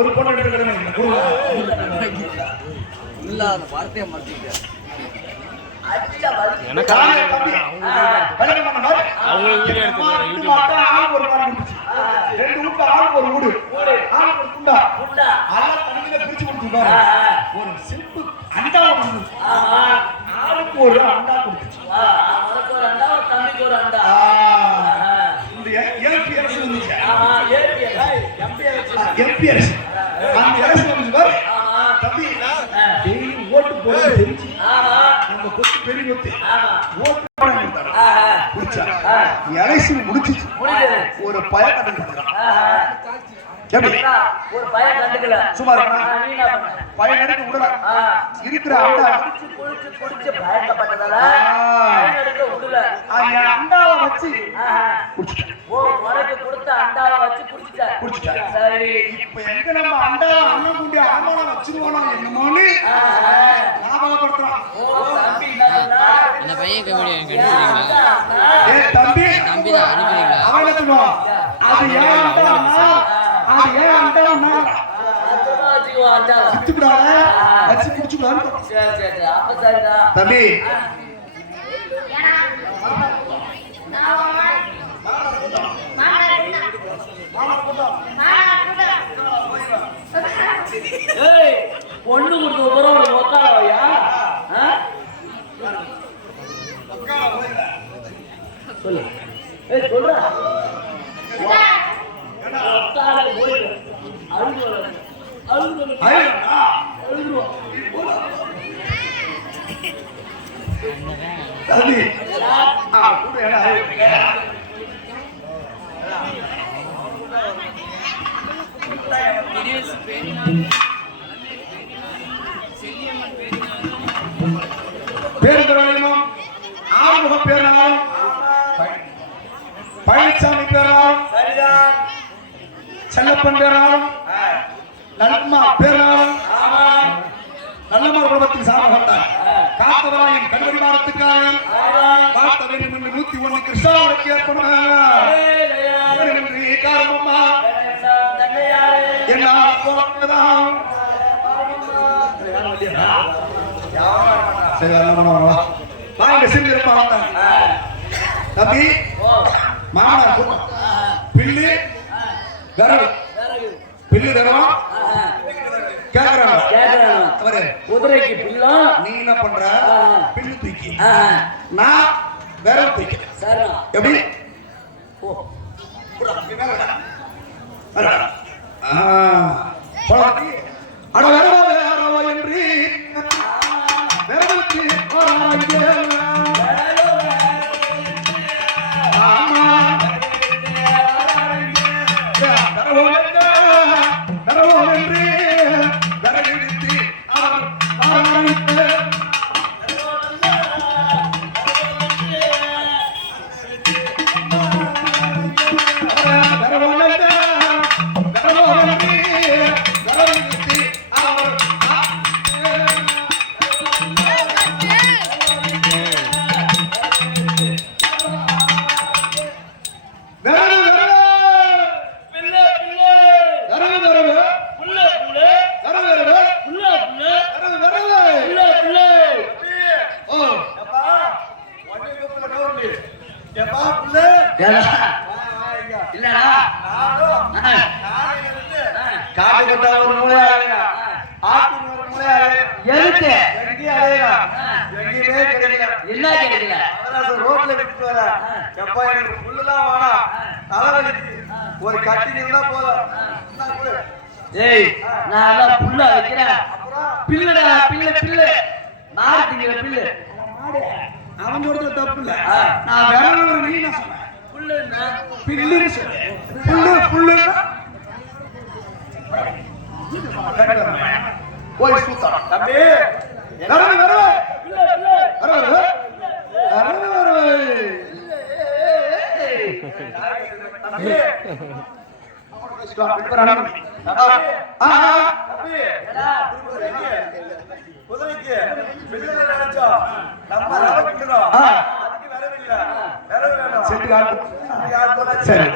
ஒரு பொண்ணு எடுக்கிறேன் வார்த்தையை மாத்திக்க ஒரு அண்டா கொடுத்துச்சு தம்பிக்கு ஒரு அண்டா ஓட்டு போட தெரிஞ்சு நம்ம கொத்து பெரிய கொத்து ஓட்டு எலெக்ஷன் முடிச்சிச்சு ஒரு பய ஒரு பையன் கண்டுக்கல சும்மா பையன் எடுக்க விடல இருக்கிற குடிச்சு பயக்கப்பட்டதால விடல அண்டாவை வச்சு உனக்கு கொடுத்த அண்டாவை வச்சு குடிச்சிட்ட சரி இப்ப எங்க நம்ம அண்டாவை அண்ணன் குண்டி அம்மாவை வச்சிருவோம் என்னமோன்னு ஞாபகப்படுத்துறோம் அந்த பையன் கம்பெனி தம்பி அனுப்புறீங்களா அவனுக்கு அது ஏன் அண்டானா அது ஏன் அண்டானா வச்சு குடிச்சுக்கலாம் தம்பி பொண்ணு கொடுத்து ஒக்காலையா சொல்லு சொல்ற பேருந்தரணும் ஆறுமுக பேரனாலும் பழனிசாமி பேரனாலும் செல்லப்பன் பேரனாலும் நல்லம்மா பேரனாலும் நல்லம்மா குடும்பத்தின் சாமகத்தார் காத்தவராயின் கண்வரி மாறத்துக்காக பார்த்த வேண்டும் என்று 101 கிருஷ்ணாவுக்கு ஏற்படுமாமா என்ன போனதான் தம்பி மாமனா பில்லு கரவு பில்லு தரம் கேக்குறாங்க குதிரைக்கு பில்லும் நீ என்ன பண்ற பில்லு தூக்கி நான் விரல் தூக்கி எப்படி அட வரவோ என்று விரலுக்கு ஏடா? இல்லடா காட்டு கட்டா ஒரு மூலையா அலையா ஆத்து ஒரு மூலையா அலையா எதுக்கு எங்கேயும் அலையா எங்கேயுமே கிடைக்கல என்ன கிடைக்கல அதான் ரோட்ல விட்டு வர எப்பா எனக்கு புல்லுலாம் வேணாம் தலைவலிக்கு ஒரு கட்டி இருந்தா போதும் இந்தா கொடு. ஏய் நான் எல்லாம் புல்லா வைக்கிறேன் பில்லுடா பில்லு மாடு திங்கிற பில்லு அவன் சொல்றது தப்பு இல்ல நான் வேற ஒரு நீ நான் சொன்னேன் புல்லுன்னா பில்லுன்னு சொல்லு புல்லு போய் சூத்தா தம்பி வரவே வரவே வரவே வரவே வரவே தம்பி குதிரைக்கு பில்லுன்னு நினைச்சோம் நம்ம வரவிட்டோம் அதுக்கு வரவில்லை வரவே வேணும் சரி